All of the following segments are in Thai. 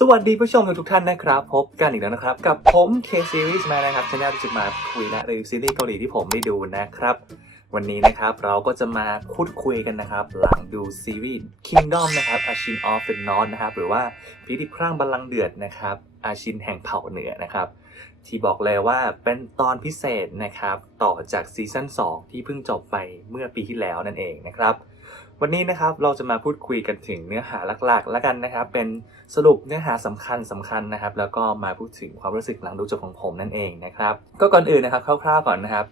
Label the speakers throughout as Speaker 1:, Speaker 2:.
Speaker 1: สวัสดีผู้ชมทุกท่านนะครับ พบกันอีกแล้วนะครับ กับผม K Series มานะครับช anel ที่จะมาคุยและรีวิวซีรีส์เกาหลีที่ผมได้ดูนะครับ วันนี้นะครับเราก็จะมาพูดคุยกันนะครับ หลังดูซีรีส์ Kingdom นะครับ A Shin of the North นะครับ หรือว่าพิธีพร่างบัลลังก์เดือดนะครับอาชินแห่งเผ่าเหนือนะครับ ที่บอกเลยว่าเป็นตอนพิเศษนะครับต่อจากซีซั่น2 ที่เพิ่งจบไปเมื่อปีที่แล้วนั่นเองนะครับ วันนี้นะครับเราจะมาพูดคุยกันถึงเนื้อหาหลักๆ แล้วกันนะครับเป็น สรุปเนื้อหาสำคัญสำคัญนะครับ แล้วก็มาพูดถึงความรู้สึกหลังดูจบของผมนั่นเองนะครับ ก็ก่อนอื่นนะครับคร่าวๆก่อนนะครับ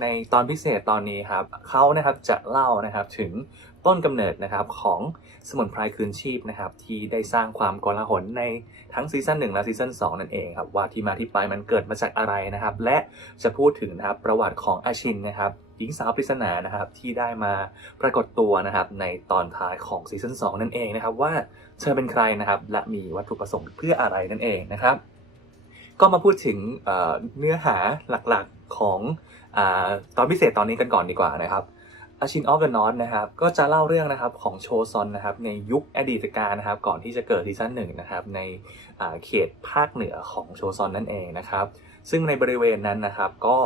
Speaker 1: ในตอนพิเศษตอนนี้ครับเขานะครับจะเล่านะครับถึงต้นกำเนิดนะครับของสมุนไพรคืนชีพนะครับที่ได้สร้างความกลาหลในทั้งซีซั่น1และซีซั่น2นั่นเองครับว่าที่มาที่ไปมันเกิดมาจากอะไรนะครับ และจะพูดถึงนะครับประวัติของอาชินนะครับหญิงสาวปริศนานะครับที่ได้มาปรากฏตัวนะครับในตอนท้ายของซีซั่น2นั่นเองนะครับว่า เธอเป็นใครนะครับ และมีวัตถุประสงค์เพื่ออะไรนั่นเองนะครับ ก็มาพูดถึงเนื้อหาหลักๆของอตอนพิเศษตอนนี้กันก่อนดีกว่านะครับอาชินออฟเดอะนอตนะครับก็จะเล่าเรื่องนะครับของโชซอนนะครับในยุคอดีตการนะครับก่อนที่จะเกิดซีซั่นหนึ่งนะครับในเขตภาคเหนือของโชซอนนั่นเองนะครับซึ่งในบริเวณนั้นนะครับก็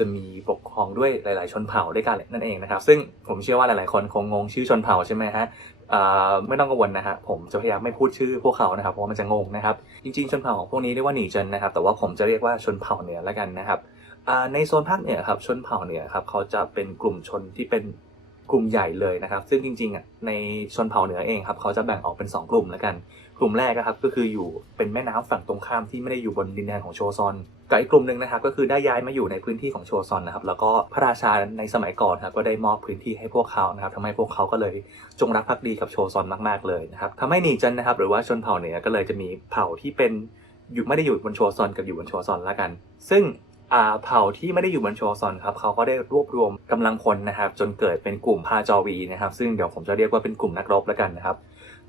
Speaker 1: จะมีปกครองด้วยหลาย ๆ ชนเผ่าด้วยกันนั่นเองนะครับ ซึ่งผมเชื่อว่าหลาย ๆ คนคงงงชื่อชนเผ่าใช่ไหมฮะไม่ต้องกังวลนะฮะผมจะพยายามไม่พูดชื่อพวกเขานะครับเพราะมันจะงงนะครับ จริง ๆ ชนเผ่าของพวกนี้เรียกว่าหนีเจนนะครับ แต่ว่าผมจะเรียกว่าชนเผ่าเหนือแล้วกันนะครับในโซนภาคเหนือครับชนเผ่าเหนือครับเขาจะเป็นกลุ่มชนที่เป็นกลุ่มใหญ่เลยนะครับ ซึ่งจริงๆอะในชนเผ่าเหนือเองครับเขาจะแบ่งออกเป็น 2 กลุ่มแล้วกัน กลุ่มแรกนะครับก็คืออยู่เป็นแม่น้ำฝั่งตรงข้ามที่ไม่ได้อยู่บนดินแดนของโชซอนกับอีกกลุ่มหนึ่งนะครับก็คือได้ย้ายมาอยู่ในพื้นที่ของโชซอนนะครับแล้วก็พระราชาในสมัยก่อนครับก็ได้มอบพื้นที่ให้พวกเขานะครับทำให้พวกเขาก็เลยจงรักภักดีกับโชซอนมากๆเลยนะครับทำให้หนีเจนนะครับหรือว่าชนเผ่าเหนือก็เลยจะมีเผ่าที่เป็นอยู่ไม่ได้อยู่บนโชซอนกับอยู่บนโชซอนละกัน ซึ่ง เผ่าที่ไม่ได้อยู่บนโชซอนครับเขาก็ได้รวบรวมกำลังพลนะครับจนเกิดเป็นกลุ่มพาจอวีนะครับซึ่งเดี๋ยวผมจะเรียกว่าเป็นกลุ่มนักรบแล้วกันนะครับ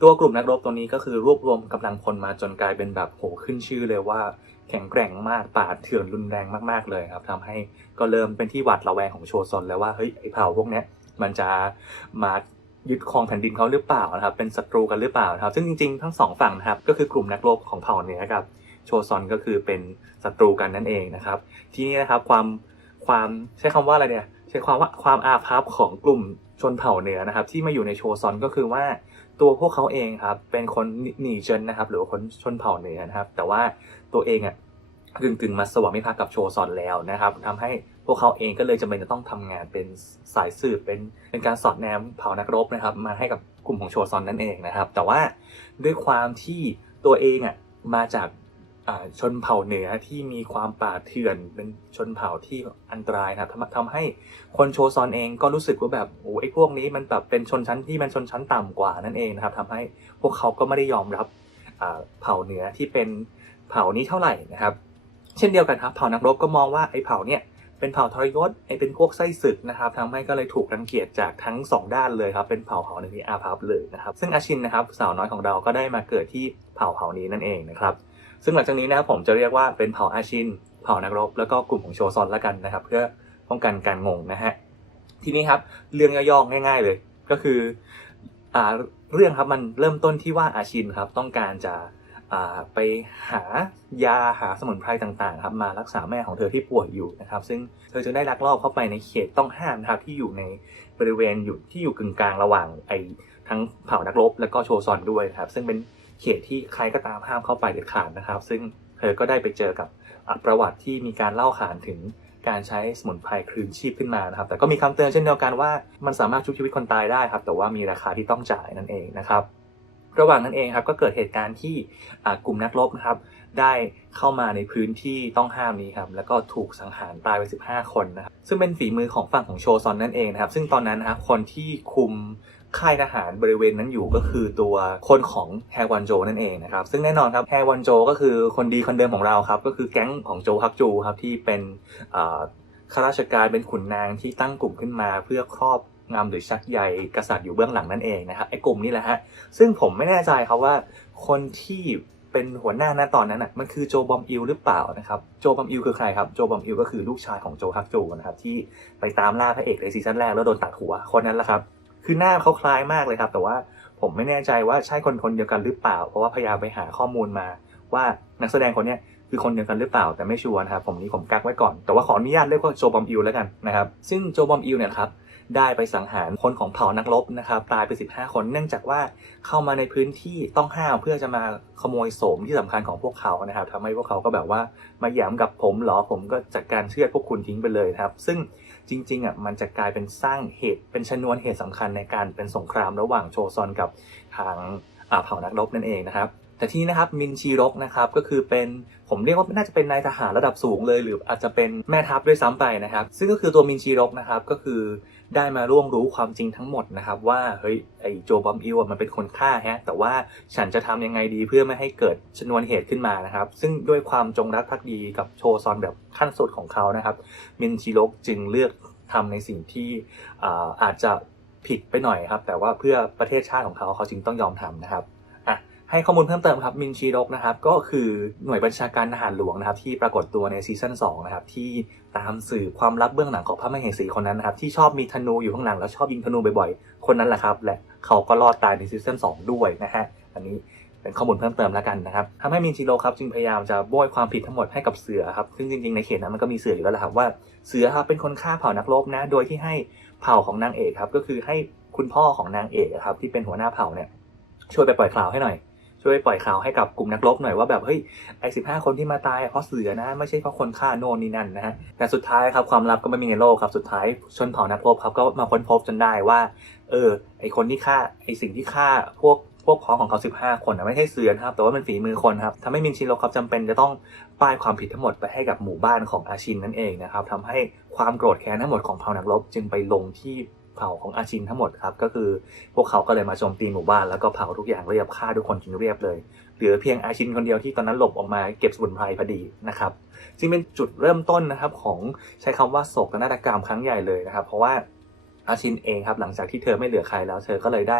Speaker 1: ตัวกลุ่มนักรบตัวนี้ก็คือรวบรวมกำลังพลมาจนกลายเป็นแบบโหขึ้นชื่อเลยว่าแข็งแกร่งมากป่าดเถื่อนรุนแรงมากๆเลยครับทำให้ก็เริ่มเป็นที่หวาดระแวงของโชซอนแล้วว่าเฮ้ยไอเผ่าพวกเนี้ยมันจะมายึดครองแผ่นดินเขาหรือเปล่านะครับเป็นศัตรูกันหรือเปล่านะครับซึ่งจริงๆทั้งสองฝั่งนะครับก็คือกลุ่มนักรบของเผ่าเหนือกับ โชซอนก็คือเป็นศัตรูกันนั่นเองนะครับ ทีนี้นะครับความความใช้คำว่าอะไรเนี่ยใช้ความว่าความอาภัพของกลุ่มชนเผ่าเหนือนะครับ ที่มาอยู่ในโชซอนก็คือว่าตัวพวกเขาเองครับเป็นคนหนีเจนนะครับ หรือคนชนเผ่าเหนือนะครับ แต่ว่าตัวเองอะกึ่งกึ่งมาสวามิภักดิ์กับโชซอนแล้วนะครับทำให้พวกเขาเองก็เลยจำเป็นจะต้องทำงานเป็นสายสืบเป็นเป็นการสอดแนมเผ่านักรบนะครับ มาให้กับกลุ่มของโชซอนนั่นเองนะครับ แต่ว่าด้วยความที่ตัวเองอะมาจาก ชนเผ่าเหนือที่มีความป่าเถื่อน เป็นชนเผ่าที่อันตรายนะครับทำทำให้คนโชซอนเองก็รู้สึกว่าแบบโอ้ไอ้พวกนี้มันแบบเป็นชนชั้นที่มันชนชั้นต่ำกว่านั่นเองนะครับทำให้พวกเขาก็ไม่ได้ยอมรับเผ่าเหนือที่เป็นเผ่านี้เท่าไหร่นะครับ เช่นเดียวกันครับเผ่านักรบก็มองว่าไอ้เผ่าเนี่ยเป็นเผ่าทรยศไอ้เป็นพวกไส้ศึกนะครับทำให้ก็เลยถูกรังเกียจจากทั้งสองด้านเลยครับเป็นเผ่าเผ่าหนึ่งที่อาภัพเลยนะครับซึ่งอาชินนะครับสาวน้อยของเราก็ได้มาเกิดที่เผ่าเผ่านี้นั่นเองนะครับ ซึ่งหลังจากนี้นะครับผมจะเรียกว่าเป็นเผ่าอาชิน เผ่านักรบ แล้วก็กลุ่มของโชซอนละกันนะครับ เพื่อป้องกันการงงนะฮะ ทีนี้ครับเรื่องย่อๆง่าย ๆ เลย ก็คืออ่าเรื่องครับมันเริ่มต้นที่ว่าอาชินครับต้องการจะอ่าไปหายาหาสมุนไพรต่างๆครับมารักษาแม่ของเธอที่ป่วยอยู่นะครับ ซึ่งเธอจะได้ลักลอบเข้าไปในเขตต้องห้ามนะครับที่อยู่ในบริเวณอยู่ที่อยู่กึ่งกลางระหว่างไอ้ทั้งเผ่านักรบแล้วก็โชซอนด้วยครับ ซึ่งเป็น เขตที่ใครก็ตามห้ามเข้าไปเด็ดขาดนะครับ ซึ่งเธอก็ได้ไปเจอกับประวัติที่มีการเล่าขานถึงการใช้สมุนไพรคลืนชีพขึ้นมานะครับ แต่ก็มีคำเตือนเช่นเดียวกันว่ามันสามารถชุบชีวิตคนตายได้ครับ แต่ว่ามีราคาที่ต้องจ่ายนั่นเองนะครับ ระหว่างนั้นเองครับก็เกิดเหตุการณ์ที่กลุ่มนักรบนะครับ ได้เข้ามาในพื้นที่ต้องห้ามนี้ครับ แล้วก็ถูกสังหารตายไป 15 คนนะครับ ซึ่งเป็นฝีมือของฝั่งของโชซอนนั่นเองนะครับ ซึ่งตอนนั้นนะครับคนที่คุม ค่ายทหารบริเวณนั้นอยู่ก็คือตัวคนของแฮวันโจนั่นเองนะครับ ซึ่งแน่นอนครับแฮวันโจก็คือคนดีคนเดิมของเราครับ ก็คือแก๊งของโจฮักจูครับที่เป็นข้าราชการเป็นขุนนางที่ตั้งกลุ่มขึ้นมาเพื่อครอบงำหรือชักใยกษัตริย์อยู่เบื้องหลังนั่นเองนะครับไอ้กลุ่มนี้แหละฮะซึ่งผมไม่แน่ใจครับว่าคนที่เป็นหัวหน้าณตอนนั้นอะมันคือโจบอมอิลหรือเปล่านะครับโจบอมอิลคือใครครับโจบอมอิลก็คือลูกชายของโจฮักจูนะครับที่ไปตามล่าพระเอกในซีซั่นแรกแล้วโดนตัดหัวคนนั้นแหละครับ คือหน้าเขาคล้ายมากเลยครับ แต่ว่าผมไม่แน่ใจว่าใช่คนคนเดียวกันหรือเปล่า เพราะว่าพยายามไปหาข้อมูลมา ว่านักแสดงคนนี้คือคนเดียวกันหรือเปล่า แต่ไม่ชัวร์นะครับผมนี้ผมกักไว้ก่อน แต่ว่าขออนุญาตเรียกว่าโจบอมอิลแล้วกันนะครับ ซึ่งโจบอมอิลเนี่ยครับได้ไปสังหารคนของเผ่านักรบนะครับตายไป 15 คนเนื่องจากว่าเข้ามาในพื้นที่ต้องห้ามเพื่อจะมาขโมยโสมที่สำคัญของพวกเขานะครับทำให้พวกเขาก็แบบว่ามาหยามกับผมเหรอผมก็จัดการเชือดพวกคุณทิ้งไปเลยครับ ซึ่ง จริงๆอะมันจะกลายเป็นสร้างเหตุเป็นชนวนเหตุสำคัญในการเป็นสงครามระหว่างโชซอนกับทางอาเผ่านักรบนั่นเองนะครับ แต่ที่นี่นะครับมินชีรกนะครับก็คือเป็นผมเรียกว่าน่าจะเป็นนายทหารระดับสูงเลย หรืออาจจะเป็นแม่ทัพด้วยซ้ำไปนะครับ ซึ่งก็คือตัวมินชีรกนะครับก็คือได้มาร่วงรู้ความจริงทั้งหมดนะครับ ว่าเฮ้ยไอโจบอมอิวมันเป็นคนฆ่าฮะแต่ว่าฉันจะทำยังไงดีเพื่อไม่ให้เกิดชนวนเหตุขึ้นมานะครับ ซึ่งด้วยความจงรักภักดีกับโชซอนแบบขั้นสุดของเขานะครับ มินชีรกจึงเลือกทำในสิ่งที่อาอาจจะผิดไปหน่อยครับ แต่ว่าเพื่อประเทศชาติของเขาเขาจึงต้องยอมทำนะครับ ให้ข้อมูลเพิ่มเติมครับมินชีรกนะครับก็คือหน่วยบัญชาการทหารหลวงนะครับที่ปรากฏตัวในซีซั่น2นะครับที่ตามสื่อความลับเบื้องหลังของพระมเหสีคนนั้นนะครับที่ชอบมีธนูอยู่ข้างหลังแล้วชอบยิงธนูบ่อยๆ คนนั้นแหละครับ และเขาก็รอดตายในซีซั่น2ด้วยนะฮะอันนี้เป็นข้อมูลเพิ่มเติมแล้วกันนะครับทำให้มินจิโร่ครับจึงพยายามจะโบยความผิดทั้งหมดให้กับเสือครับซึ่งจริงๆในเขตนั้นมันก็มีเสืออยู่แล้วแหละครับว่าเสือครับเป็นคนฆ่าเผ่านักรบนะ โดยที่ให้เผ่าของนางเอกครับก็คือให้คุณพ่อของนางเอกครับที่เป็นหัวหน้าเผ่าเนี่ยช่วยไปปล่อยข่าวให้หน่อย ช่วยปล่อยข่าวให้กับกลุ่มนักรบหน่อยว่าแบบเฮ้ยไอ้สิบห้าคนที่มาตายเพราะเสือนะ ไม่ใช่เพราะคนฆ่าโน่นนี่นั่นนะฮะแต่สุดท้ายครับความลับก็ไม่มีในโลกครับสุดท้ายชนเผ่านักรบครับก็มาค้นพบจนได้ว่า เออ ไอคนที่ฆ่าไอสิ่งที่ฆ่าพวกพวกพ้องของเขา 15 คนนะไม่ใช่เสือนะครับ แต่ว่าเป็นฝีมือคนครับทำให้มินชินโรครับจำเป็นจะต้องป้ายความผิดทั้งหมดไปให้กับหมู่บ้านของอาชินนั่นเองนะครับทำให้ความโกรธแค้นทั้งหมดของเผ่านักรบจึงไปลงที่ เผ่าของอาชินทั้งหมดครับ ก็คือพวกเขาก็เลยมาโจมตีหมู่บ้านแล้วก็เผาทุกอย่างเรียบฆ่าทุกคนจนเรียบเลย เหลือเพียงอาชินคนเดียวที่ตอนนั้นหลบออกมาเก็บสมุนไพรพอดีนะครับจึงเป็นจุดเริ่มต้นนะครับของใช้คำว่าโศกนาฏกรรมครั้งใหญ่เลยนะครับ เพราะว่าอาชินเองครับหลังจากที่เธอไม่เหลือใครแล้ว เธอก็เลยได้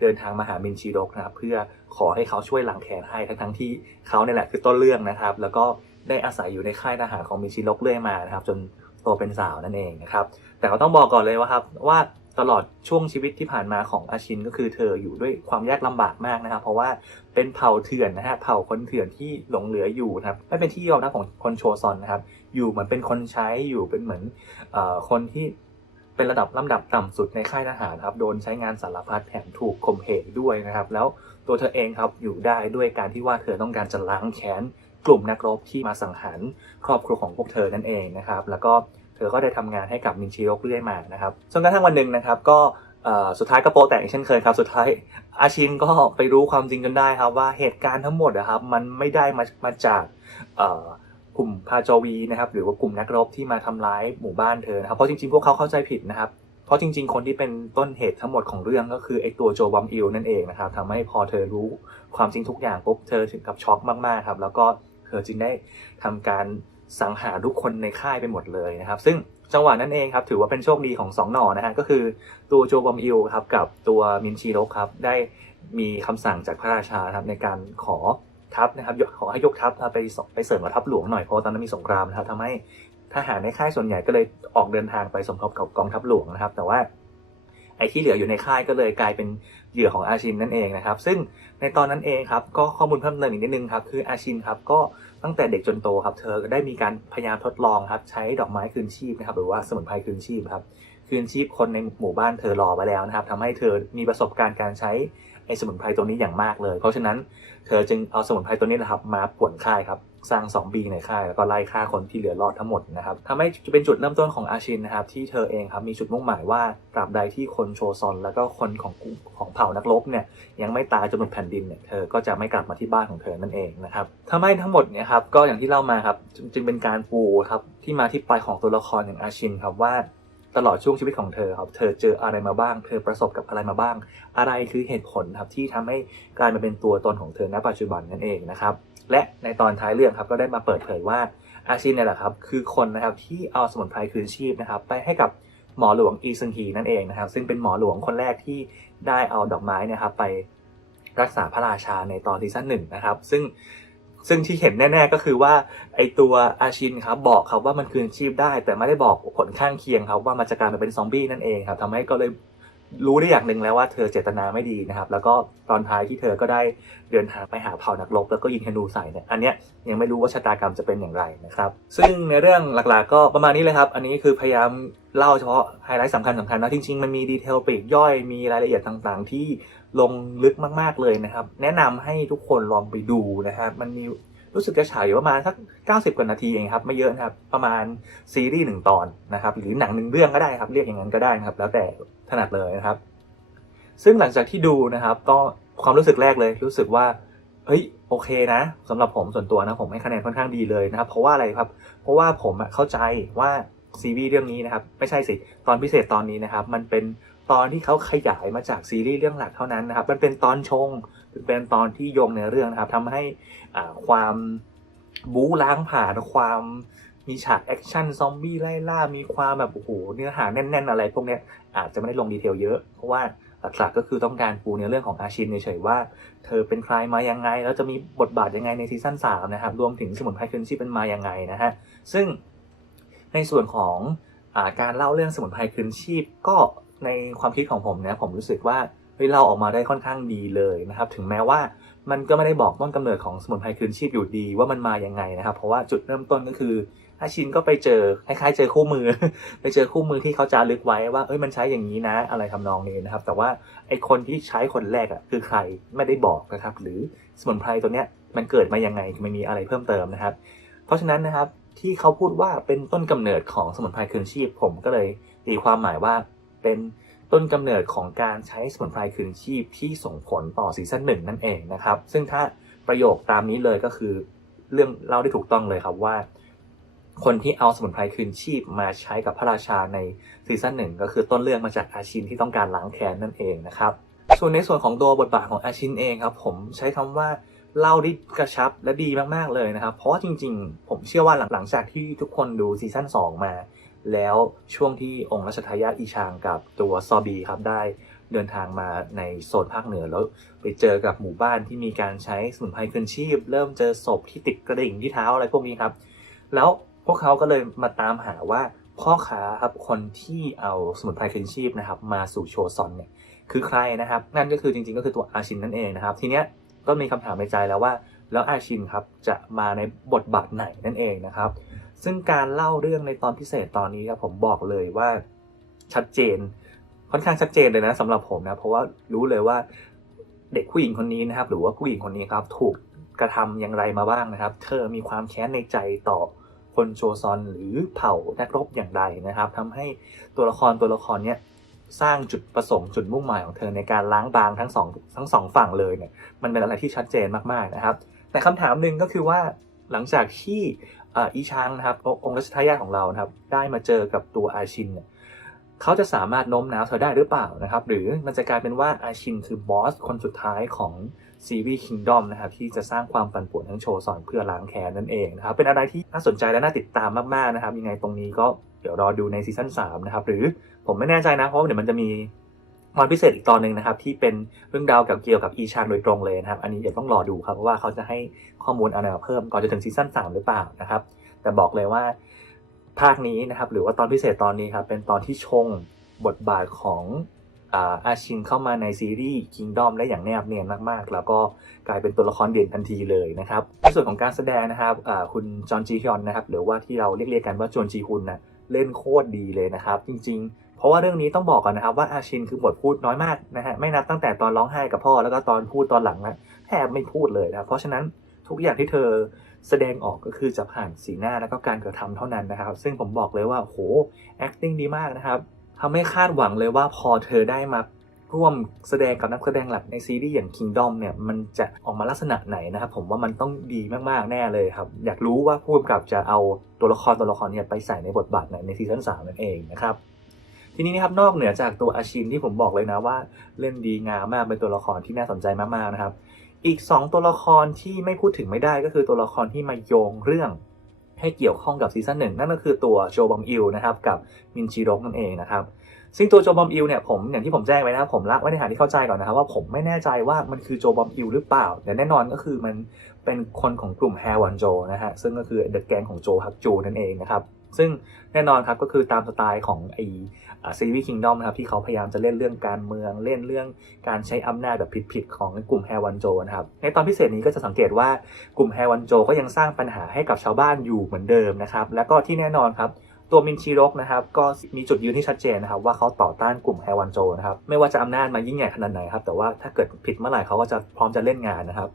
Speaker 1: เดินทางมาหามินชีโรกนะครับเพื่อขอให้เขาช่วยล้างแค้นให้ทั้งทั้งที่เขาเนี่ยแหละคือต้นเรื่องนะครับ แล้วก็ได้อาศัยอยู่ในค่ายทหารของมินชีโรกเรื่อยมานะครับ จนโตเป็นสาวนั่นเองนะครับ แต่ก็ต้องบอกก่อนเลยว่าครับว่า ตลอดช่วงชีวิตที่ผ่านมาของอาชินก็คือเธออยู่ด้วยความยากลำบากมากนะครับ เพราะว่าเป็นเผ่าเถื่อนนะฮะเผ่าคนเถื่อนที่หลงเหลืออยู่นะครับไม่เป็นที่ยอมรับของคนโชซอนนะครับ อยู่เหมือนเป็นคนใช้อยู่เป็นเหมือนอคนที่เป็นระดับลำดับต่ำสุดในค่ายทหารครับโดนใช้งานสารพัดแถมถูกข่มเหงด้วยนะครับ แล้วตัวเธอเองครับอยู่ได้ด้วยการที่ว่าเธอต้องการจะล้างแค้นกลุ่มนักรบที่มาสังหารครอบครัวของพวกเธอนั่นเองนะครับ แล้วก็ เธอก็ได้ทำงานให้กับมินชิโรกเรื่อยมานะครับจนกระทั่งวันหนึ่งนะครับก็สุดท้ายก็โปะแตกอีกเช่นเคยครับ สุดท้ายอาชินก็ไปรู้ความจริงจนได้ครับว่าเหตุการณ์ทั้งหมดนะครับมันไม่ได้มามาจากกลุ่มพาโจวีนะครับหรือว่ากลุ่มนักรบที่มาทำร้ายหมู่บ้านเธอนะครับเพราะจริงๆพวกเขาเข้าใจผิดนะครับเพราะจริง ๆ คนที่เป็นต้นเหตุทั้งหมดของเรื่องก็คือไอ้ตัวโจบอมอิลนั่นเองนะครับทำให้พอเธอรู้ความจริงทุกอย่างปุ๊บเธอถึงกับช็อกมากๆครับแล้วก็เธอจึงได้ทำการ สังหารทุกคนในค่ายไปหมดเลยนะครับ ซึ่งจังหวะนั้นเองครับถือว่าเป็นโชคดีของสองหน่อนะฮะก็คือตัวโจบอมอิลครับกับตัวมินชีโรกครับได้มีคำสั่งจากพระราชาครับในการขอทัพนะครับขอให้ยกทัพไปไปเสริมกับทัพหลวงหน่อยเพราะตอนนั้นมีสงครามนะครับทำให้ทหารในค่ายส่วนใหญ่ก็เลยออกเดินทางไปสมทบกับกองทัพหลวงนะครับ แต่ว่าไอ้ที่เหลืออยู่ในค่ายก็เลยกลายเป็นเหยื่อของอาชินนั่นเองนะครับ ซึ่งในตอนนั้นเองครับก็ข้อมูลเพิ่มเติมอีกนิดนึงครับคืออาชินครับก็ ตั้งแต่เด็กจนโตครับ เธอได้มีการพยายามทดลองครับใช้ดอกไม้คืนชีพนะครับหรือว่าสมุนไพรคืนชีพครับคืนชีพคนในหมู่บ้านเธอรอไปแล้วนะครับทำให้เธอมีประสบการณ์การใช้ไอ้สมุนไพรตัวนี้อย่างมากเลย เพราะฉะนั้นเธอจึงเอาสมุนไพรตัวนี้นะครับมาป่วนค่ายครับ สร้างซอมบี้ในค่ายแล้วก็ไล่ฆ่าคนที่เหลือรอดทั้งหมดนะครับทำให้เป็นจุดเริ่มต้นของอาชินนะครับที่เธอเองครับมีจุดมุ่งหมายว่าตราบใดที่คนโชซอนแล้วก็คนของของเผ่านักรบเนี่ยยังไม่ตายจนหมดแผ่นดินเนี่ยเธอก็จะไม่กลับมาที่บ้านของเธอนั่นเองนะครับทำให้ทั้งหมดเนี่ยครับก็อย่างที่เล่ามาครับจึงจึงเป็นการปูครับที่มาที่ไปของตัวละครอย่างอาชินครับว่า ตลอดช่วงชีวิตของเธอครับ เธอเจออะไรมาบ้าง เธอประสบกับอะไรมาบ้าง อะไรคือเหตุผลครับที่ทำให้กลายมาเป็นตัวตนของเธอณปัจจุบันนั่นเองนะครับ และในตอนท้ายเรื่องครับก็ได้มาเปิดเผยว่าอาชินเนี่ยแหละครับคือคนนะครับที่เอาสมุนไพรคืนชีพนะครับไปให้กับหมอหลวงอีซึงฮีนั่นเองนะครับ ซึ่งเป็นหมอหลวงคนแรกที่ได้เอาดอกไม้นะครับไปรักษาพระราชาในตอนซีซั่นหนึ่งนะครับ ซึ่ง ซึ่งที่เห็นแน่ ๆ ก็คือว่าไอตัวอาชินครับบอกครับว่ามันคืนชีพได้ แต่ไม่ได้บอกผลข้างเคียงครับว่ามันจะกลายมาเป็นซอมบี้นั่นเองครับทำให้ก็เลย รู้ได้อย่างหนึ่งแล้วว่าเธอเจตนาไม่ดีนะครับ แล้วก็ตอนท้ายที่เธอก็ได้เดินทางไปหาเผ่านักรบแล้วก็ยิงธนูใส่เนี่ยอันเนี้ยยังไม่รู้ว่าชะตากรรมจะเป็นอย่างไรนะครับ ซึ่งในเรื่องหลักๆ ก็ประมาณนี้เลยครับ อันนี้คือพยายามเล่าเฉพาะไฮไลท์สำคัญสำคัญนะจริงๆมันมีดีเทลปลีกย่อยมีรายละเอียดต่างๆ ที่ลงลึกมากๆเลยนะครับ แนะนำให้ทุกคนลองไปดูนะครับมันมีรู้สึกจะฉายอยู่ประมาณสัก 90 กว่านาทีเองครับไม่เยอะนะครับประมาณซีรีส์หนึ่งตอนนะครับหรือหนังหนึ่งเรื่องก็ได้ครับเรียกอย่างนั้นก็ได้นะครับแล้วแต่ ถนัดเลยนะครับ ซึ่งหลังจากที่ดูนะครับ ก็ความรู้สึกแรกเลยรู้สึกว่าเฮ้ยโอเคนะสำหรับผมส่วนตัวนะผมให้คะแนนค่อนข้างดีเลยนะครับ เพราะว่าอะไรครับ เพราะว่าผมเข้าใจว่าซีรีส์เรื่องนี้นะครับ ไม่ใช่สิตอนพิเศษตอนนี้นะครับ มันเป็นตอนที่เขาขยายมาจากซีรีส์เรื่องหลักเท่านั้นนะครับ มันเป็นตอนชงเป็นตอนที่โยงในเรื่องนะครับทำให้ความบู๊ล้างผ่านความ มีฉากแอคชั่นซอมบี้ไล่ล่ามีความแบบโอ้โหเนื้อหาแน่น ๆ อะไรพวกนี้อาจจะไม่ได้ลงดีเทลเยอะ เพราะว่าหลักๆก็คือต้องการปูในเรื่องของอาชินเฉยๆว่า เธอเป็นใครมายังไง แล้วจะมีบทบาทยังไงในซีซั่น3นะครับรวมถึงสมุนไพรคืนชีพเป็นมายังไงนะฮะซึ่งในส่วนของอาการเล่าเรื่องสมุนไพรคืนชีพ ก็ในความคิดของผมเนี่ยผมรู้สึกว่าเฮ้ยเราออกมาได้ค่อนข้างดีเลยนะครับ ถึงแม้ว่ามันก็ไม่ได้บอกต้นกำเนิดของสมุนไพรคืนชีพอยู่ดีว่ามันมายังไงนะครับ เพราะว่าจุดเริ่มต้นก็คือ อาชินก็ไปเจอคล้ายๆ เจอคู่มือ ไปเจอคู่มือที่เขาจารึกไว้ว่าเอ้ยมันใช้อย่างนี้นะอะไรทำนองนี้นะครับ แต่ว่าไอคนที่ใช้คนแรกอะคือใครไม่ได้บอกนะครับ หรือสมุนไพรตัวเนี้ยมันเกิดมายังไงมันมีอะไรเพิ่มเติมนะครับ เพราะฉะนั้นนะครับที่เขาพูดว่าเป็นต้นกำเนิดของสมุนไพรคืนชีพ ผมก็เลยตีความหมายว่าเป็นต้นกำเนิดของการใช้สมุนไพรคืนชีพที่ส่งผลต่อซีซั่นหนึ่งนั่นเองนะครับ ซึ่งถ้าประโยคตามนี้เลยก็คือเรื่องเล่าได้ถูกต้องเลยครับว่า คนที่เอาสมุนไพรคืนชีพมาใช้กับพระราชาในซีซั่นหนึ่งก็คือต้นเรื่องมาจากอาชินที่ต้องการล้างแค้นนั่นเองนะครับส่วนในส่วนของตัวบทบาทของอาชินเองครับผมใช้คำว่าเล่าได้กระชับและดีมากๆเลยนะครับ เพราะจริงๆ ผมเชื่อว่าหลังจากที่ทุกคนดูซีซั่น2 มา แล้วช่วงที่องค์รัชทายาทอีชางกับตัวซอบีครับได้เดินทางมาในโซนภาคเหนือแล้วไปเจอกับหมู่บ้านที่มีการใช้สมุนไพรคืนชีพ เริ่มเจอศพที่ติดกระดิ่งที่เท้าอะไรพวกนี้ครับ แล้ว พวกเขาก็เลยมาตามหาว่าพ่อค้าครับคนที่เอาสมุนไพรคืนชีพนะครับ มาสู่โชซอนเนี่ยคือใครนะครับ นั่นก็คือจริงๆ ก็คือตัวอาชินนั่นเองนะครับ ทีเนี้ยก็มีคำถามในใจแล้วว่า แล้วอาชินครับจะมาในบทบาทไหนนั่นเองนะครับ ซึ่งการเล่าเรื่องในตอนพิเศษตอนนี้ครับผมบอกเลยว่าชัดเจน ค่อนข้างชัดเจนเลยนะสำหรับผมนะเพราะว่ารู้เลยว่าเด็กผู้หญิงคนนี้นะครับ หรือว่าผู้หญิงคนนี้ครับถูกกระทำอย่างไรมาบ้างนะครับ เธอมีความแค้นในใจต่อ คนโชซอนหรือเผ่านักรบอย่างใดนะครับทำให้ตัวละครตัวละครเนี้ยสร้างจุดประสงค์จุดมุ่งหมายของเธอในการล้างบางทั้งสองทั้งสองฝั่งเลยเนี่ยมันเป็นอะไรที่ชัดเจนมากๆนะครับ แต่คำถามหนึ่งก็คือว่าหลังจากที่อีช้างนะครับองค์รัชทายาทของเรานะครับ ได้มาเจอกับตัวอาชินเนี่ยเขาจะสามารถโน้มน้าวเธอได้หรือเปล่านะครับ หรือมันจะกลายเป็นว่าอาชินคือบอสคนสุดท้ายของ ซีรีส์คิงดอมนะครับที่จะสร้างความปั่นป่วนทั้งโชว์สอนเพื่อล้างแค้นนั่นเองนะครับเป็นอะไรที่น่าสนใจและน่าติดตามมากๆนะครับยังไงตรงนี้ก็เดี๋ยวรอดูในซีซั่น3นะครับหรือผมไม่แน่ใจนะเพราะเดี๋ยวมันจะมีตอนพิเศษอีกตอนหนึ่งนะครับที่เป็นเรื่องราวกับเกี่ยวกับอีชางโดยตรงเลยนะครับอันนี้เดี๋ยวต้องรอดูครับเพราะว่าเขาจะให้ข้อมูลอะไรมาเพิ่มก่อนจะถึงซีซั่น3หรือเปล่านะครับแต่บอกเลยว่าภาคนี้นะครับหรือว่าตอนพิเศษตอนนี้ครับเป็นตอนที่ชงบทบาทของ อาชินเข้ามาในซีรีส์ Kingdom ได้อย่างแนบเนียนมากๆ แล้วก็กลายเป็นตัวละครเด่นทันทีเลยนะครับในส่วนของการแสดงนะครับคุณจอห์นจีฮยอนนะครับหรือว่าที่เราเรียกเรียกกันว่าจวนจีฮุนนะเล่นโคตรดีเลยนะครับ จริง ๆ เพราะว่าเรื่องนี้ต้องบอกก่อนนะครับว่าอาชินคือบทพูดน้อยมากนะฮะไม่นับตั้งแต่ตอนร้องไห้กับพ่อแล้วก็ตอนพูดตอนหลังนะแทบไม่พูดเลยนะเพราะฉะนั้นทุกอย่างที่เธอแสดงออกก็คือจะผ่านสีหน้าแล้วก็การกระทำเท่านั้นนะครับ ซึ่งผมบอกเลยว่าโห acting ดีมากนะครับ ทำให้คาดหวังเลยว่าพอเธอได้มาร่วมแสดงกับนักแสดงหลักในซีรีส์อย่าง Kingdom เนี่ยมันจะออกมาลักษณะไหนนะครับผมว่ามันต้องดีมากๆแน่เลยครับ อยากรู้ว่าผู้กำกับจะเอาตัวละครตัวละครเนี่ยไปใส่ในบทบาทไหนในซีซั่น3นั่นเองนะครับทีนี้นะครับนอกเหนือจากตัวอาชินที่ผมบอกเลยนะว่า เล่นดีงามมากเป็นตัวละครที่น่าสนใจมากๆนะครับ อีก 2 ตัวละครที่ไม่พูดถึงไม่ได้ก็คือตัวละครที่มาโยงเรื่อง ให้เกี่ยวข้องกับซีซั่นหนึ่งนั่นก็คือตัวโจบอมอิลนะครับกับมินจิโรกนั่นเองนะครับซึ่งตัวโจบอมอิลเนี่ยผมอย่างที่ผมแจ้งไว้นะครับผมละไว้ในฐานที่เข้าใจก่อนนะครับว่าผมไม่แน่ใจว่ามันคือโจบอมอิลหรือเปล่า แต่แน่นอนก็คือมันเป็นคนของกลุ่มแฮวันโจนะฮะซึ่งก็คือเดอะแกงของโจฮักจูนั่นเองนะครับ ซึ่งแน่นอนครับก็คือตามสไตล์ของไอซีรีส์คิงดอมนะครับที่เขาพยายามจะเล่นเรื่องการเมืองเล่นเรื่องการใช้อำนาจแบบผิดๆของกลุ่มแฮวันโจนะครับในตอนพิเศษนี้ก็จะสังเกตว่ากลุ่มแฮวันโจก็ยังสร้างปัญหาให้กับชาวบ้านอยู่เหมือนเดิมนะครับแล้วก็ที่แน่นอนครับตัวมินชิรกนะครับก็มีจุดยืนที่ชัดเจนนะครับว่าเขาต่อต้านกลุ่มแฮวันโจนะครับไม่ว่าจะอำนาจมายิ่งใหญ่ขนาดไหนครับแต่ว่าถ้าเกิดผิดเมื่อไหร่เขาก็จะพร้อมจะเล่นงานนะครับ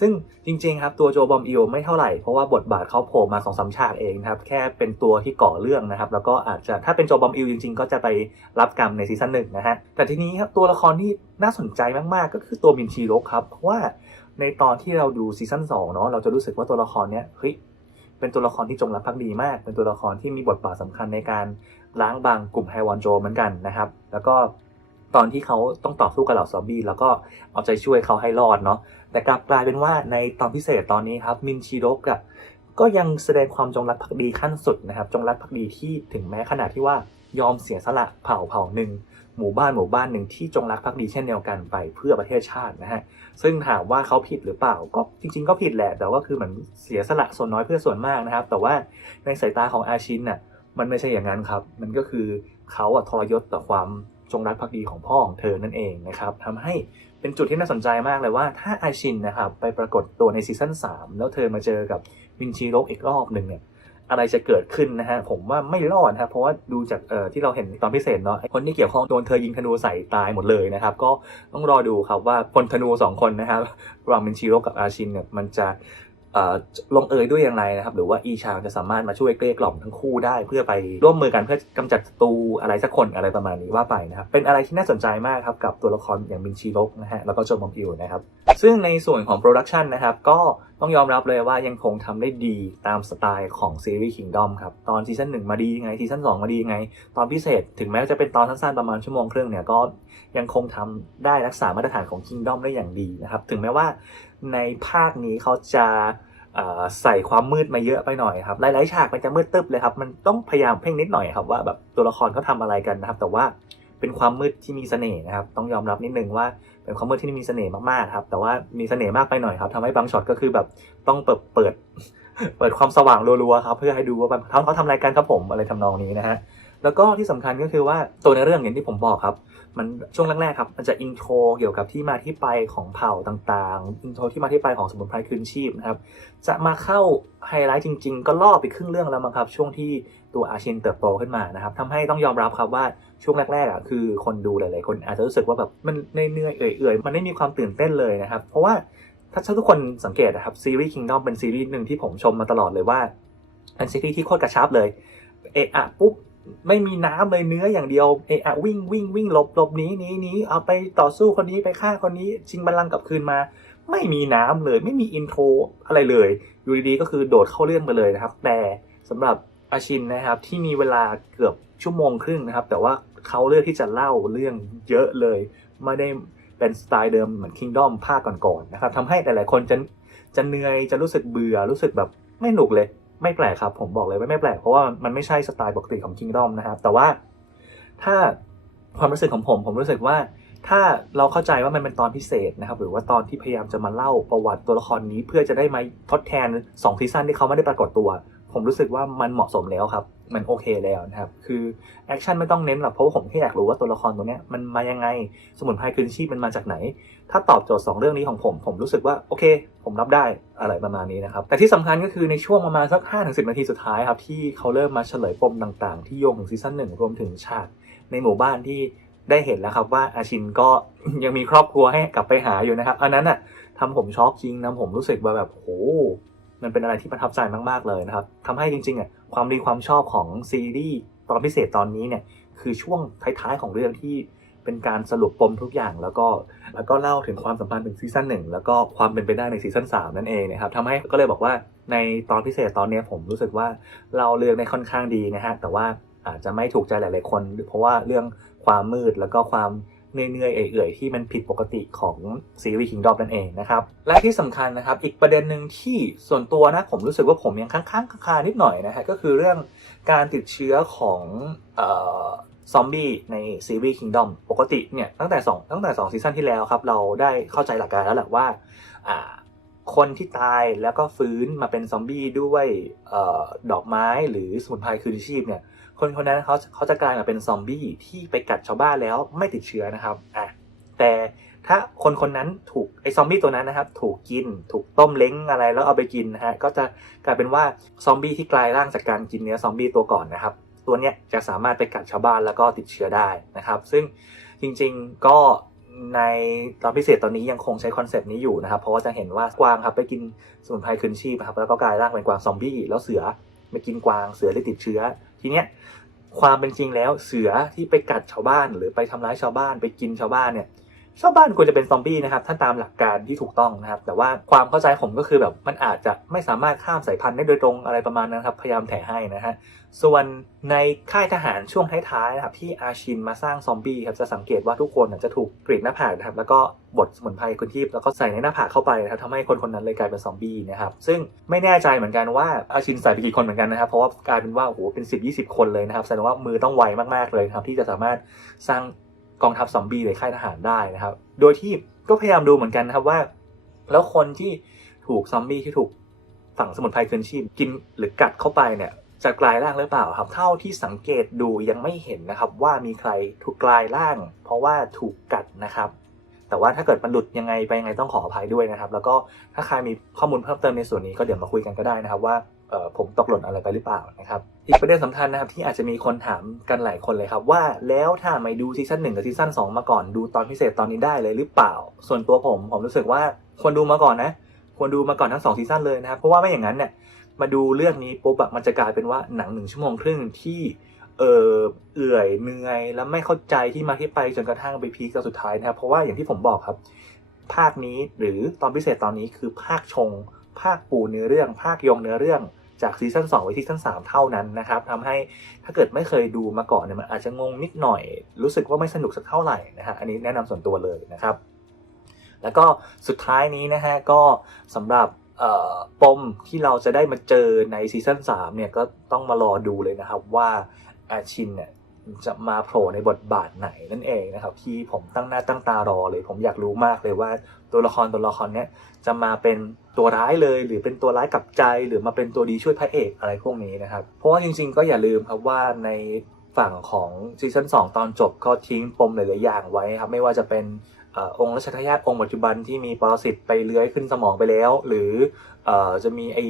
Speaker 1: ซึ่งจริงๆครับตัวโจบอมอิลไม่เท่าไหร่ เพราะว่าบทบาทเขาโผล่มาสองสามฉากเองนะครับแค่เป็นตัวที่ก่อเรื่องนะครับ แล้วก็อาจจะถ้าเป็นโจบอมอิลจริงๆ ก็จะไปรับกรรมในซีซั่นหนึ่งนะฮะแต่ทีนี้ครับตัวละครที่น่าสนใจมากๆ ก็คือตัวมินชิรครับเพราะว่าในตอนที่เราดูซีซั่นสองเนาะเราจะรู้สึกว่าตัวละครเนี้ยเฮ้ยเป็นตัวละครที่จงรักภักดีมาก เป็นตัวละครที่มีบทบาทสำคัญในการล้างบางกลุ่มไฮวอนโจเหมือนกันนะครับ แล้วก็ตอนที่เขาต้องต่อสู้กับเหล่าซอมบี้แล้วก็เอาใจช่วยเขาให้รอดเนาะ แต่กลับกลายเป็นว่าในตอนพิเศษตอนนี้ครับมินชิโรกอะก็ยังแสดงความจงรักภักดีขั้นสุดนะครับ จงรักภักดีที่ถึงแม้ขนาดที่ว่ายอมเสียสละเผ่าเผ่าหนึ่งหมู่บ้านหมู่บ้านหนึ่งที่จงรักภักดีเช่นเดียวกันไปเพื่อประเทศชาตินะฮะซึ่งถามว่าเขาผิดหรือเปล่าก็จริง ๆ ก็ผิดแหละแต่ว่าคือเหมือนเสียสละส่วนน้อยเพื่อส่วนมากนะครับ แต่ว่าในสายตาของอาชินน่ะมันไม่ใช่อย่างนั้นครับ มันก็คือเขาอะทรยศต่อความ จงรักภักดีของพ่อของเธอนั่นเองนะครับทำให้เป็นจุดที่น่าสนใจมากเลยว่าถ้าอาชินนะครับไปปรากฏตัวในซีซั่น3 แล้วเธอมาเจอกับมินชีโรกอีกรอบหนึ่งเนี่ยอะไรจะเกิดขึ้นนะฮะผมว่าไม่รอดนะครับเพราะว่าดูจากที่เราเห็นตอนพิเศษเนาะคนที่เกี่ยวข้องโดนเธอยิงธนูใส่ตายหมดเลยนะครับ ก็ต้องรอดูครับว่าพลธนูสองคนนะครับระหว่างมินชีโรกกับอาชินเนี่ยมันจะ ลงเอยด้วยอย่างไรนะครับ หรือว่าอีชางจะสามารถมาช่วยเกลี้ยกล่อมทั้งคู่ได้ เพื่อไปร่วมมือกันเพื่อกำจัดศัตรูอะไรสักคนอะไรประมาณนี้ว่าไปนะครับ เป็นอะไรที่น่าสนใจมากครับกับตัวละครอย่างมินชีลกนะฮะแล้วก็โจมอมพิวนะครับซึ่งในส่วนของโปรดักชันนะครับก็ ต้องยอมรับเลยว่ายังคงทำได้ดีตามสไตล์ของซีรีส์ Kingdom ครับ ตอนซีซั่นหนึ่งมาดียังไงซีซั่นสองมาดียังไง ตอนพิเศษถึงแม้จะเป็นตอนสั้นๆประมาณชั่วโมงครึ่งเนี่ยก็ยังคงทำได้รักษามาตรฐานของ Kingdom ได้อย่างดีนะครับ ถึงแม้ว่าในภาคนี้เขาจะใส่ความมืดมาเยอะไปหน่อยครับ หลายๆฉากมันจะมืดตึ๊บเลยครับ มันต้องพยายามเพ่งนิดหน่อยครับว่าแบบตัวละครเขาทำอะไรกันนะครับ แต่ว่าเป็นความมืดที่มีเสน่ห์นะครับ ต้องยอมรับนิดนึงว่า เป็นความมืดที่มีเสน่ห์มากๆครับ แต่ว่ามีเสน่ห์มากไปหน่อยครับทำให้บางช็อตก็คือแบบต้องเปิดเปิด เปิดความสว่างรัวๆครับเพื่อให้ดูว่าแบบเขาเขาทำอะไรกันครับผมอะไรทำนองนี้นะฮะแล้วก็ที่สำคัญก็คือว่าตัวในเรื่องอย่างที่ผมบอกครับ มันช่วงแรกๆครับมันจะอินโทรเกี่ยวกับที่มาที่ไปของเผ่าต่างๆอินโทรที่มาที่ไปของสมุนไพรคืนชีพนะครับจะมาเข้าไฮไลท์จริง ๆ ก็ล่อไปครึ่งเรื่องแล้วมั้งครับ ช่วงที่ตัวอาชินเติบโตขึ้นมานะครับทำให้ต้องยอมรับครับว่า ช่วงแรกๆอะคือคนดูหลายๆคนอาจจะรู้สึกว่าแบบมันเหนื่อยๆเอื่อยๆมันไม่มีความตื่นเต้นเลยนะครับ เพราะว่าถ้าทุกคนสังเกตนะครับซีรีส์ Kingdom เป็นซีรีส์หนึ่งที่ผมชมมาตลอดเลยว่าเป็นซีรีส์ที่โคตรกระชับเลยเอะอะปุ๊บไม่มีน้ำเลยเนื้ออย่างเดียวเอะอะวิ่งวิ่งวิ่งหลบหลบหนีหนีหนีเอาไปต่อสู้คนนี้ไปฆ่าคนนี้ชิงบัลลังก์กลับคืนมา ไม่มีน้ำเลยไม่มีอินโทรอะไรเลยอยู่ดีๆก็คือโดดเข้าเรื่องไปเลยนะครับ แต่สำหรับอาชินนะครับที่มีเวลาเกือบชั่วโมงครึ่งนะครับ แต่ว่า เขาเลือกที่จะเล่าเรื่องเยอะเลย ไม่ได้เป็นสไตล์เดิมเหมือน Kingdom ภาคก่อนๆนะครับทำให้หลายๆคนจะจะเหนื่อยจะรู้สึกเบื่อรู้สึกแบบไม่หนุกเลย ไม่แปลกครับ ผมบอกเลยว่าไม่แปลกเพราะว่ามันไม่ใช่สไตล์ปกติของ Kingdom นะครับ แต่ว่าถ้าความรู้สึกของผมผมรู้สึกว่าถ้าเราเข้าใจว่ามันเป็นตอนพิเศษนะครับ หรือว่าตอนที่พยายามจะมาเล่าประวัติตัวละครนี้เพื่อจะได้มาทดแทน2ซีซั่นที่เขาไม่ได้ปรากฏตัว ผมรู้สึกว่ามันเหมาะสมแล้วครับ มันโอเคแล้วนะครับ คือแอคชั่นไม่ต้องเน้นหรอกเพราะว่าผมแค่อยากรู้ว่าตัวละครตัวเนี้ยมันมายังไง สมุนไพรคืนชีพมันมาจากไหน ถ้าตอบโจทย์ 2 เรื่องนี้ของผม ผมรู้สึกว่าโอเค ผมรับได้อะไรประมาณนี้นะครับ แต่ที่สำคัญก็คือในช่วงประมาณสัก 5-10 นาทีสุดท้ายครับที่เขาเริ่มมาเฉลยปมต่างๆ ที่โยงถึงซีซั่นหนึ่งรวมถึงฉากในหมู่บ้านที่ได้เห็นแล้วครับว่าอาชินก็ยังมีครอบครัวให้กลับไปหาอยู่นะครับ อันนั้นอะทำผมช็อกจริงนะผมรู้สึกว่าแบบโหมันเป็นอะไรที่ประทับใจมากๆเลยนะครับทำให้จริงๆอะ ความดีความชอบของซีรีส์ตอนพิเศษตอนนี้เนี่ยคือช่วงท้ายๆของเรื่องที่เป็นการสรุปปมทุกอย่าง แล้วก็แล้วก็เล่าถึงความสัมพันธ์ถึงซีซั่นหนึ่งแล้วก็ความเป็นไปได้ในซีซั่นสามนั่นเองนะครับทำให้ก็เลยบอกว่าในตอนพิเศษตอนนี้ผมรู้สึกว่าเราเลือกได้ค่อนข้างดีนะฮะแต่ว่าอาจจะไม่ถูกใจหลาย ๆ คน เพราะว่าเรื่องความมืดแล้วก็ความ เหนื่อยๆเอื่อยๆที่มันผิดปกติของซีรีส์ Kingdom นั่นเองนะครับ และที่สำคัญนะครับ อีกประเด็นหนึ่งที่ส่วนตัวนะผมรู้สึกว่าผมยังค้างๆคานิดหน่อยนะฮะก็คือเรื่องการติดเชื้อของออซอมบี้ในซีรีส์ Kingdom ปกติเนี่ยตั้งแต่2ตั้งแต่2ซีซั่นที่แล้วครับ เราได้เข้าใจหลักการแล้วแหละว่าคนที่ตายแล้วก็ฟื้นมาเป็นซอมบี้ด้วยออดอกไม้หรือสมุนไพรคืนชีพเนี่ย คนคนนั้นเขาเขาจะกลายมาเป็นซอมบี้ที่ไปกัดชาวบ้านแล้วไม่ติดเชื้อนะครับอะแต่ถ้าคนคนนั้นถูกไอ้ซอมบี้ตัวนั้นนะครับ ถูกกิน ถูกต้มเล้งอะไรแล้วเอาไปกินนะฮะก็จะกลายเป็นว่าซอมบี้ที่กลายร่างจากการกินเนื้อซอมบี้ตัวก่อนนะครับ ตัวเนี้ยจะสามารถไปกัดชาวบ้านแล้วก็ติดเชื้อได้นะครับ ซึ่งจริงๆก็ในตอนพิเศษตอนนี้ยังคงใช้คอนเซปต์นี้อยู่นะครับ เพราะว่าจะเห็นว่ากวางครับไปกินสมุนไพรคืนชีพครับแล้วก็กลายร่างเป็นกวางซอมบี้แล้วเสือไปกินกวางเสือเลยติดเชื้อ ทีเนี้ยความเป็นจริงแล้วเสือที่ไปกัดชาวบ้านหรือไปทำร้ายชาวบ้านไปกินชาวบ้านเนี่ย ชาวบ้านควรจะเป็นซอมบี้นะครับถ้าตามหลักการที่ถูกต้องนะครับ แต่ว่าความเข้าใจผมก็คือแบบมันอาจจะไม่สามารถข้ามสายพันธุ์ได้โดยตรงอะไรประมาณนั้นครับ พยายามแถให้นะฮะส่วนในค่ายทหารช่วงท้ายๆนะครับที่อาชินมาสร้างซอมบี้ครับจะสังเกตว่าทุกคนจะถูกกรีดหน้าผากนะครับแล้วก็บดสมุนไพรคุณทีพแล้วก็ใส่ในหน้าผากเข้าไปนะครับทำให้คนคนนั้นเลยกลายเป็นซอมบี้นะครับซึ่งไม่แน่ใจเหมือนกันว่าอาชินใส่ไปกี่คนเหมือนกันนะครับเพราะว่ากลายเป็นว่าโอ้โหเป็น 10 20 คนเลยนะครับแสดงว่ามือต้องไวมากๆเลยครับที่จะสามารถสร้าง กองทัพซอมบี้ในค่ายทหารได้นะครับ โดยที่ก็พยายามดูเหมือนกันนะครับว่า แล้วคนที่ถูกซอมบี้ที่ถูกฝังสมุนไพรคืนชีพกินหรือกัดเข้าไปเนี่ยจะกลายร่างหรือเปล่าครับ เท่าที่สังเกตดูยังไม่เห็นนะครับว่ามีใครถูกกลายร่าง เพราะว่าถูกกัดนะครับ แต่ว่าถ้าเกิดมันหลุดยังไงไปยังไงต้องขออภัยด้วยนะครับ แล้วก็ถ้าใครมีข้อมูลเพิ่มเติมในส่วนนี้ก็เดี๋ยวมาคุยกันก็ได้นะครับว่า ผมตกหล่นอะไรไปหรือเปล่านะครับ อีกประเด็นสำคัญนะครับที่อาจจะมีคนถามกันหลายคนเลยครับ ว่าแล้วถ้าไม่ดูซีซั่นหนึ่งกับซีซั่นสองมาก่อนดูตอนพิเศษตอนนี้ได้เลยหรือเปล่า ส่วนตัวผมผมรู้สึกว่าควรดูมาก่อนนะ ควรดูมาก่อนทั้งสองซีซั่นเลยนะครับ เพราะว่าไม่อย่างนั้นเนี่ยมาดูเรื่องนี้ปุ๊บอะมันจะกลายเป็นว่าหนังหนึ่งชั่วโมงครึ่งที่เออเอื่อยเหนื่อยแล้วไม่เข้าใจที่มาที่ไปจนกระทั่งไปพีคตอนสุดท้ายนะครับ เพราะว่าอย่างที่ผมบอกครับ ภาคนี้หรือตอนพิเศษตอนนี้คือภาคชง ภาคปูเนื้อเรื่อง ภาคยงเนื้อเรื่องจากซีซั่น2ไปซีซั่น3 เท่านั้นนะครับทำให้ถ้าเกิดไม่เคยดูมาก่อนเนี่ยมันอาจจะงงนิดหน่อย รู้สึกว่าไม่สนุกสักเท่าไหร่นะฮะอันนี้แนะนำส่วนตัวเลยนะครับ แล้วก็สุดท้ายนี้นะฮะก็สำหรับปมที่เราจะได้มาเจอในซีซั่น3เนี่ยก็ต้องมารอดูเลยนะครับว่าอาชินเนี่ย จะมาโผล่ในบทบาทไหนนั่นเองนะครับ ที่ผมตั้งหน้าตั้งตารอเลย ผมอยากรู้มากเลยว่าตัวละครตัวละครเนี้ยจะมาเป็นตัวร้ายเลย หรือเป็นตัวร้ายกับใจ หรือมาเป็นตัวดีช่วยพระเอกอะไรพวกนี้นะครับ เพราะว่าจริง ๆ ก็อย่าลืมครับว่าในฝั่งของซีซั่น2 ตอนจบก็ทิ้งปมหลายๆอย่างไว้ครับไม่ว่าจะเป็นองค์รัชทายาทองค์ปัจจุบันที่มีปรสิตไปเลื้อยขึ้นสมองไปแล้ว หรืออจะมีไอ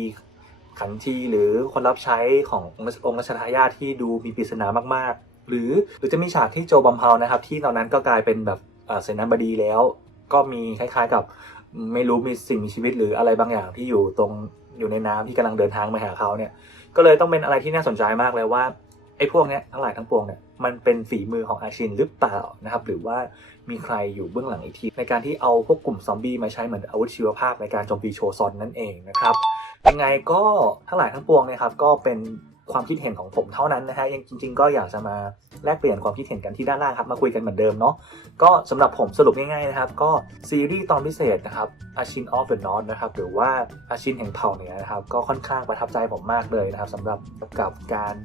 Speaker 1: ขันทีหรือคนรับใช้ขององค์รัชองค์รัชทายาทที่ดูมีปริศนามากๆ หรือหรือจะมีฉากที่โจบัมเพานะครับ ที่ตอนนั้นก็กลายเป็นแบบเสนาบดีแล้ว ก็มีคล้ายๆกับไม่รู้มีสิ่งมีชีวิตหรืออะไรบางอย่างที่อยู่ตรงอยู่ในน้ำที่กำลังเดินทางมาหาเขาเนี่ย ก็เลยต้องเป็นอะไรที่น่าสนใจมากเลยว่าไอ้พวกเนี้ยทั้งหลายทั้งปวงเนี่ยมันเป็นฝีมือของอาชินหรือเปล่านะครับ หรือว่ามีใครอยู่เบื้องหลังอีกที ในการที่เอาพวกกลุ่มซอมบี้มาใช้เหมือนอาวุธชีวภาพในการโจมตีโชซอนนั่นเองนะครับยังไงก็ทั้งหลายทั้งปวงเนะครับก็เป็น ความคิดเห็นของผมเท่านั้นนะฮะยังจริง ๆ ก็อยากจะมาแลกเปลี่ยนความคิดเห็นกันที่ด้านล่างครับมาคุยกันเหมือนเดิมเนาะก็สำหรับผมสรุปง่ายๆนะครับก็ซีรีส์ตอนพิเศษนะครับอาชินออฟเดอะนอตนะครับหรือว่าอาชินแห่งเผ่าเหนือนะครับก็ค่อนข้างประทับใจผมมากเลยนะครับสำหรับกับการ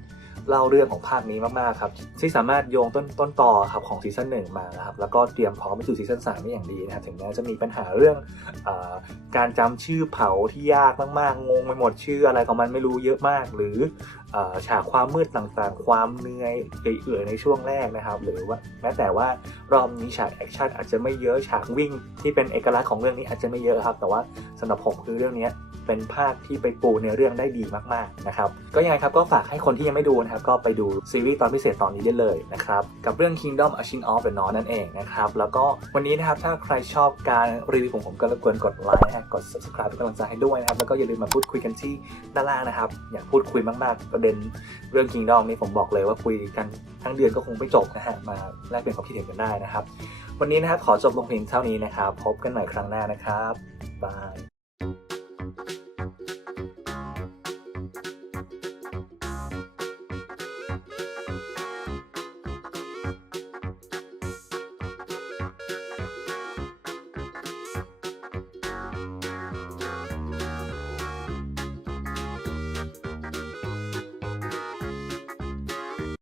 Speaker 1: เล่าเรื่องของภาคนี้มากๆครับที่สามารถโยงต้นต้นต่อครับของซีซั่นหนึ่งมานะครับแล้วก็เตรียมพร้อมไปสู่ซีซั่นสามได้อย่างดีนะครับถึงแม้จะมีปัญหาเรื่องอการจำชื่อเผ่าที่ยากมากๆงงไปหมดชื่ออะไรของมันไม่รู้เยอะมาก หรือ ฉากความมืดต่างๆ ความเหนื่อยเอื่อยในช่วงแรกนะครับ หรือว่าแม้แต่ว่ารอบนี้ฉากแอคชั่นอาจจะไม่เยอะฉากวิ่งที่เป็นเอกลักษณ์ของเรื่องนี้อาจจะไม่เยอะครับ แต่ว่าสำหรับผมคือเรื่องนี้เป็นภาคที่ไปปูในเรื่องได้ดีมากๆนะครับ ก็ยังไงครับก็ฝากให้คนที่ยังไม่ดูนะครับก็ไปดูซีรีส์ตอนพิเศษตอนนี้ได้เลยนะครับ กับเรื่อง Kingdom a s h i n of the North นั่นเองนะครับ แล้วก็วันนี้นะครับถ้าใครชอบการรีวิวของผมก็รบกวนกดไลค์กด subscribe เป็นกำลังใจให้ด้วยนะครับแล้วก็อย่าลืมมาพูดคุยกันที่ด้านล่างนะครับอยากพูดคุยมากๆเด็นเรื่องคิงดอมนี่ผมบอกเลยว่าคุยกันทั้งเดือนก็คงไม่จบนะฮะมาแลกเปลี่ยนความคิดเห็นกันได้นะครับ วันนี้นะครับขอจบลงเพียงเท่านี้นะครับพบกันใหม่ครั้งหน้านะครับบาย